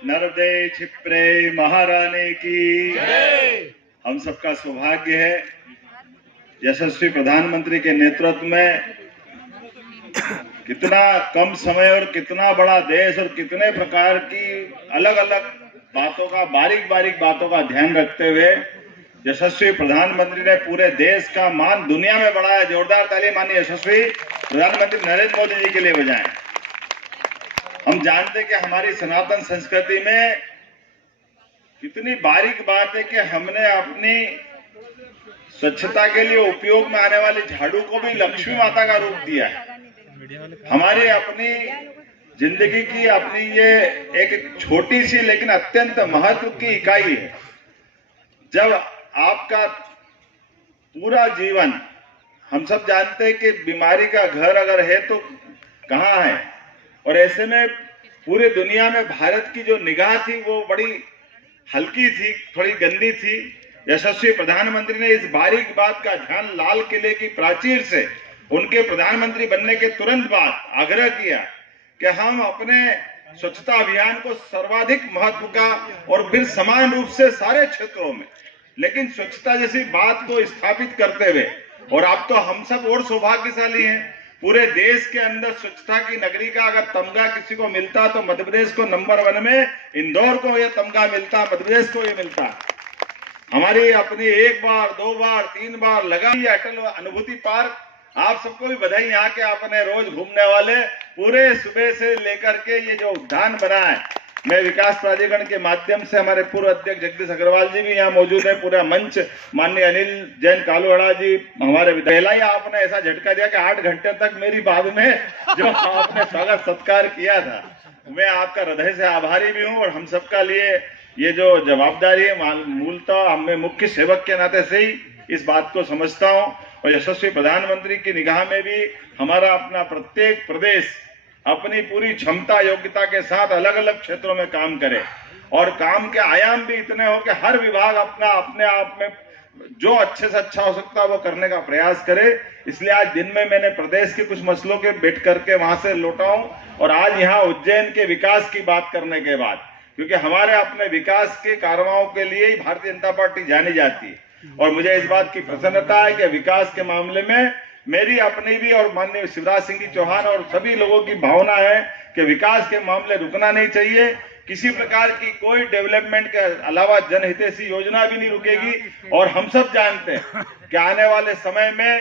नर्मदे क्षिप्रे महारानी की हम सबका सौभाग्य है यशस्वी प्रधानमंत्री के नेतृत्व में कितना कम समय और कितना बड़ा देश और कितने प्रकार की अलग अलग बातों का बारीक बातों का ध्यान रखते हुए यशस्वी प्रधानमंत्री ने पूरे देश का मान दुनिया में बढ़ाया। जोरदार ताली माननीय यशस्वी प्रधानमंत्री नरेंद्र मोदी जी के लिए बजाएं। हम जानते हैं कि हमारी सनातन संस्कृति में कितनी बारीक बात है कि हमने अपनी स्वच्छता के लिए उपयोग में आने वाली झाड़ू को भी लक्ष्मी माता का रूप दिया है। हमारी अपनी जिंदगी की अपनी ये एक छोटी सी लेकिन अत्यंत महत्व की इकाई है। जब आपका पूरा जीवन, हम सब जानते हैं कि बीमारी का घर अगर है तो कहाँ है, और ऐसे में पूरी दुनिया में भारत की जो निगाह थी वो बड़ी हल्की थी, थोड़ी गंदी थी। यशस्वी प्रधानमंत्री ने इस बारीक बात का ध्यान लाल किले की प्राचीर से उनके प्रधानमंत्री बनने के तुरंत बाद आग्रह किया कि हम अपने स्वच्छता अभियान को सर्वाधिक महत्व का और फिर समान रूप से सारे क्षेत्रों में, लेकिन स्वच्छता जैसी बात को स्थापित करते हुए, और अब तो हम सब और सौभाग्यशाली हैं, पूरे देश के अंदर स्वच्छता की नगरी का अगर तमगा किसी को मिलता तो मध्य प्रदेश को नंबर 1 में, इंदौर को यह तमगा मिलता, मध्य प्रदेश को यह मिलता। हमारी अपनी 1 बार 2 बार 3 बार लगा अटल अनुभूति पार्क, आप सबको भी बधाई। यहाँ के अपने रोज घूमने वाले पूरे सुबह से लेकर के ये जो उद्यान बना है, मैं विकास प्राधिकरण के माध्यम से, हमारे पूर्व अध्यक्ष जगदीश अग्रवाल जी भी यहाँ मौजूद है, पूरा मंच, माननीय अनिल जैन कालूहड़ा जी हमारे पहला ही आपने ऐसा झटका दिया कि 8 घंटे तक मेरी बाद में जो आपने स्वागत सत्कार किया था, मैं आपका हृदय से आभारी भी हूँ। और हम सबका लिए ये जो जवाबदारी है, मूलतः मैं मुख्य सेवक के नाते से ही इस बात को समझता हूँ। और यशस्वी प्रधानमंत्री की निगाह में भी हमारा अपना प्रत्येक प्रदेश अपनी पूरी क्षमता योग्यता के साथ अलग अलग क्षेत्रों में काम करे, और काम के आयाम भी इतने हो कि हर विभाग अपना अपने आप में जो अच्छे से अच्छा हो सकता है वो करने का प्रयास करे। इसलिए आज दिन में मैंने प्रदेश के कुछ मसलों के बैठ करके वहां से लौटा हूं, और आज यहाँ उज्जैन के विकास की बात करने के बाद, क्योंकि हमारे अपने विकास के कार्यों के लिए ही भारतीय जनता पार्टी जानी जाती है, और मुझे इस बात की प्रसन्नता है कि विकास के मामले में मेरी अपनी भी और माननीय शिवराज सिंह जी चौहान और सभी लोगों की भावना है कि विकास के मामले रुकना नहीं चाहिए। किसी प्रकार की कोई डेवलपमेंट के अलावा जनहितैषी योजना भी नहीं रुकेगी। और हम सब जानते हैं कि आने वाले समय में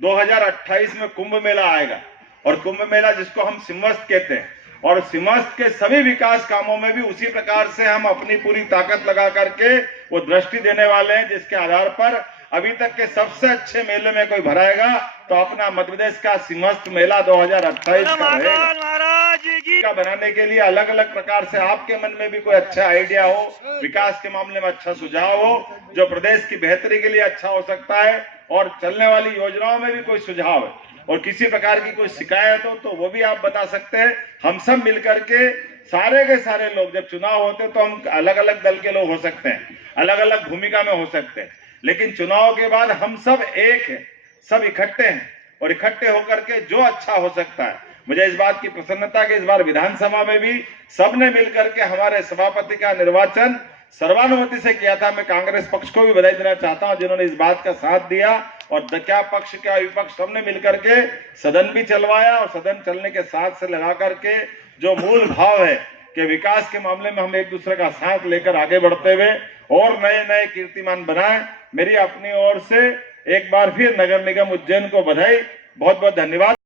2028 में कुंभ मेला आएगा, और कुंभ मेला जिसको हम सिंहस्थ कहते हैं, और सिंहस्थ के सभी विकास कामों में भी उसी प्रकार से हम अपनी पूरी ताकत लगा करके वो दृष्टि देने वाले हैं, जिसके आधार पर अभी तक के सबसे अच्छे मेले में कोई भराएगा तो अपना मध्य प्रदेश का सिंहस्थ मेला 2028 का रहेगा। बनाने के लिए अलग अलग प्रकार से आपके मन में भी कोई अच्छा आइडिया हो, विकास के मामले में अच्छा सुझाव हो, जो प्रदेश की बेहतरी के लिए अच्छा हो सकता है, और चलने वाली योजनाओं में भी कोई सुझाव है और किसी प्रकार की कोई शिकायत हो तो वो भी आप बता सकते हैं। हम सब मिलकर के सारे के सारे लोग, जब चुनाव होते तो हम अलग अलग दल के लोग हो सकते हैं, अलग अलग भूमिका में हो सकते हैं, लेकिन चुनाव के बाद हम सब एक हैं, सब इकट्ठे हैं, और इकट्ठे होकर के जो अच्छा हो सकता है। मुझे इस बात की प्रसन्नता कि इस बार विधानसभा में भी सबने मिलकर के हमारे सभापति का निर्वाचन सर्वानुमति से किया था। मैं कांग्रेस पक्ष को भी बधाई देना चाहता हूं जिन्होंने इस बात का साथ दिया, और क्या पक्ष क्या विपक्ष सबने मिलकर के सदन भी चलवाया, और सदन चलने के साथ से लगा करके जो मूल भाव है कि विकास के मामले में हम एक दूसरे का साथ लेकर आगे बढ़ते हुए और नए नए कीर्तिमान बनाएं। मेरी अपनी ओर से एक बार फिर नगर निगम उज्जैन को बधाई, बहुत बहुत धन्यवाद।